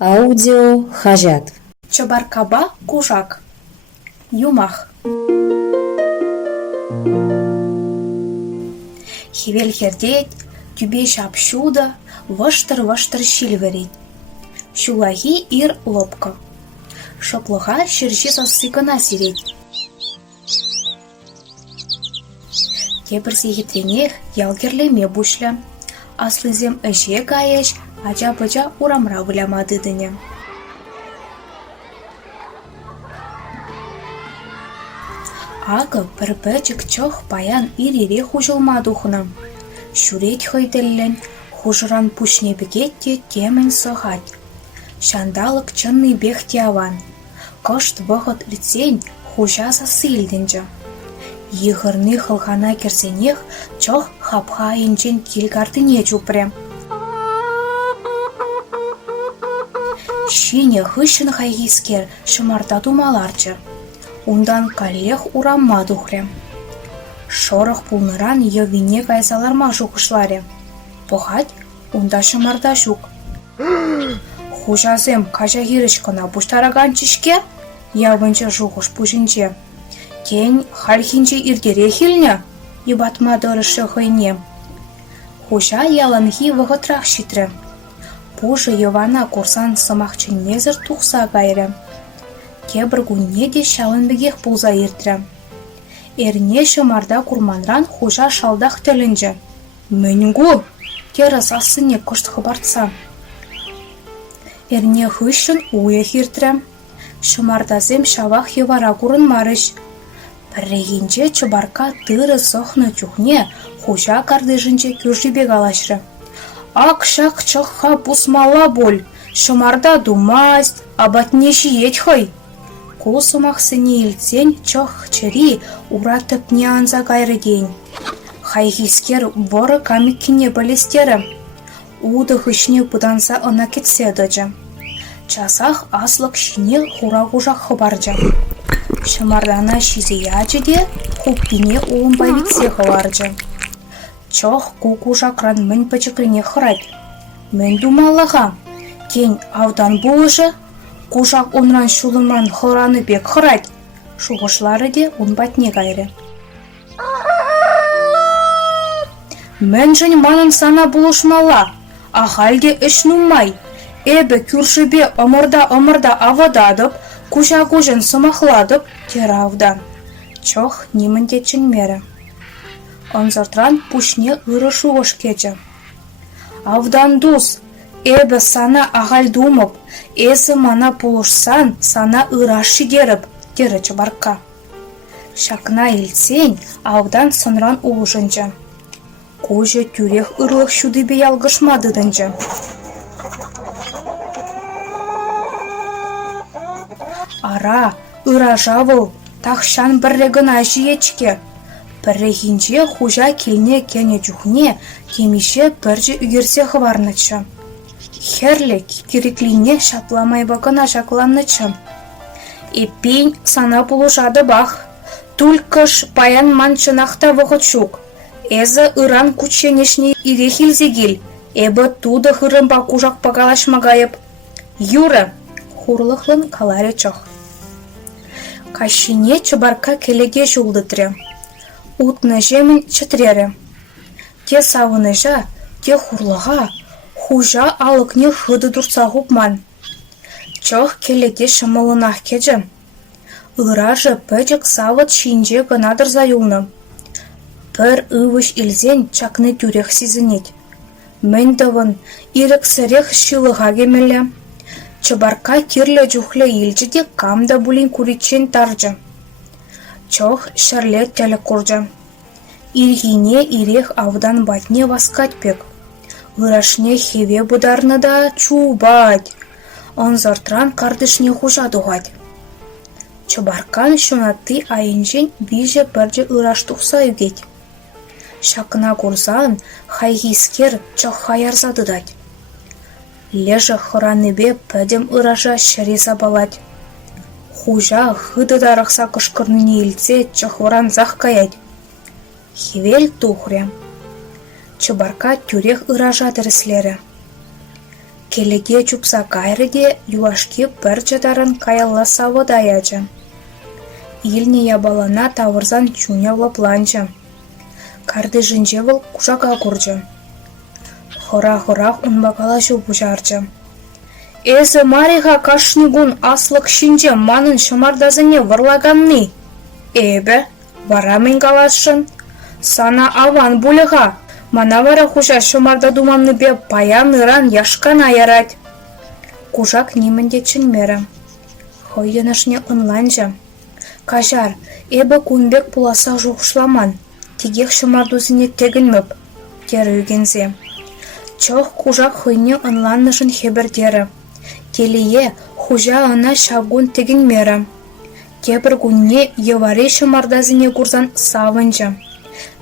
Аудио хажат. Чобаркаба кушак. Юмах. Хевел хердеть, тюбе шапшуда, ваштар шильверить. Шулаги ир лобка. Шоплоха ширши сосыкана сиреть. Кепірсе хитренех ялгерлеме бушля. Аслызем эше гаеш, ача-пача урамра вылямадыдыне. Ағы пірпәчік чоқ паян ирире хужылмадухына. Шурет хойделлен, хужыран пушне бекетте темен сохать. Шандалык чынный бех тяван. Кошт вғыт ритсен хужа сасылденжі. Егірны хылғана керсенех чоқ хапха енчен келгардыне чупре. Шине хышын хайгискер шымарта тумаларчы. Ундан калех урамма тухре. Шорох пулныран йовине кайсаларма шукышларе. Похать унда шымарта шук. Хужасем кажа хирышкына буштараган чишке? Явынчы шукыш пушинче. Тень хальхинче ирдере хилне? Ибатма дырышы хойне. Хужа яланхи вғытрах шитре. Пужы Йована курсан сымақчын мезір тұқса гайры. Кебір гүнне де шалын бігех пулза иртірі. Эрне шымарда курманран хужа шалдақ тілінжі. Мүнгу, теріс асыне күшт хыбартса. Эрне хышын уе хиртірі. Шымардазем шавақ евара курын марыш. Піррегенче чыбарка тыры сохны чухне хужа кардыжынче күржібек алашры. Акшак чоққа пусмала боль, шымарда думасть, абатнеші етхой. Кусымақ сыне елтсен чоқ чыри уратып не анза гайры день. Хайгискер воры камиккіне білестері. Уды хышне бұданса ына кетседіжі. Часақ аслық шине хура-хужақ хыбаржы. Шымардана шизеячы де хуппине уын бавитсе хыларжы. Чоқ кукужакран мін пачықрине хырать. Мін думалаға. Кен аудан болыжы, кужақ онран шулыман хыраны бек хырать. Шуғышлары де он батне гайры. Мін жын манын сана болышмала. Ахалде іш нумай. Эбі күршібе ымырда авададып, кужа-кужын сымақладып, тері аудан. Чоқ немін детчін мері. Онзартран пушне ыры шуғыш кечі. Авдан дус, эбі сана ағал думып, эсі мана пулышсан сана ыраши деріп, дері чыбарка. Шакна елсен, авдан сынран улышынчы. Кожы тюрех ырлық шудыбе ялгышмадыдынчы. Ара, ыражавыл, тақшан біррегін ажиечке. Піррегінже хужа келне кене жүхне кемеше бірже үгерсе хыварнычы. Херлі кереклине шапламай бақына жақланнычы. Эппен сана бұлышады бақ. Түлкіш паян манчынақта вғыт шук. Эзі ыран күтшенешіне ирехілзегел. Эбі туды хырымба кужақ пағалашмағайып. Юры, хурлықлын каларе чоқ. Кашине чыбарка келеге жулдытыры. Утны жемін чытрері. Те савыныжа, те хурлыға, хужа алықне хыды дұрса ғупман. Чоқ келеге шымылынақ кеджі. Ыражы пәчік савыт шинже гынадыр заюлны. Пір ывыш илзен чакны тюрех сізінет. Мендовын ирік сірех шылыға кемелі. Чыбарка кирлі жүхлі елжіде камда бұлін күритчен таржы. Чоқ шарлет тәлі құржы. Иргине ирех авдан батне васкать пек. Ырашне хеве бұдарны да чубать. Онзартран кардышне хужа дуғать. Чыбаркан шунаты айынжен биже бірже ыраш тұқса үгет. Шакына курзан хайгискер чоқ хаярзады дать. Лежа хыраныбе пәдем ыража шәре сабалать. Хужа хыдыда рақса кышкырныне елце чахваран зах каять. Хевел тухре. Чыбарка тюрех ыража дәріслері. Келеге чупса кайрыде юашки пір чытарын каялла савода ячы. Илне ябалана тавырзан чуня лапланчы. Кардыжынче вăл кушака курчы. Хора-хорах унбакала çу пучарчы. Эсі мариха кашнигун аслык шинче манын шымардазыне вырлаганни. Эбе, вара мен калашшын. Сана аван булыға. Мана вара хуша шымарда думамны бе паян ыран яшкан аярать. Кушак нимінде чынмеры. Хойынышне ынланчы. Кажар, эбе кунбек пуласа жуғышламан. Тигех шымардузыне тегінміп. Тері үгензе. Чох кужак хойне ынланнышын хебірдері. Телие хужа ына шагун тегінмері. Кепір күнне еваре шымардазыне курсан савынчы.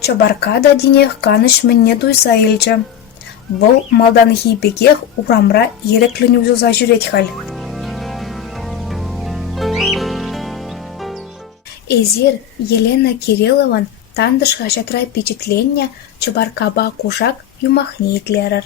Чобарка да динех каныш мінне дуйса елчі. Бұл малдан хейпекех урамра ерекліні үзуза жүрет хал. Эзир Елена Кириллован тандыш хашатра впечатлення Чобаркаба кушак юмахни итлерер.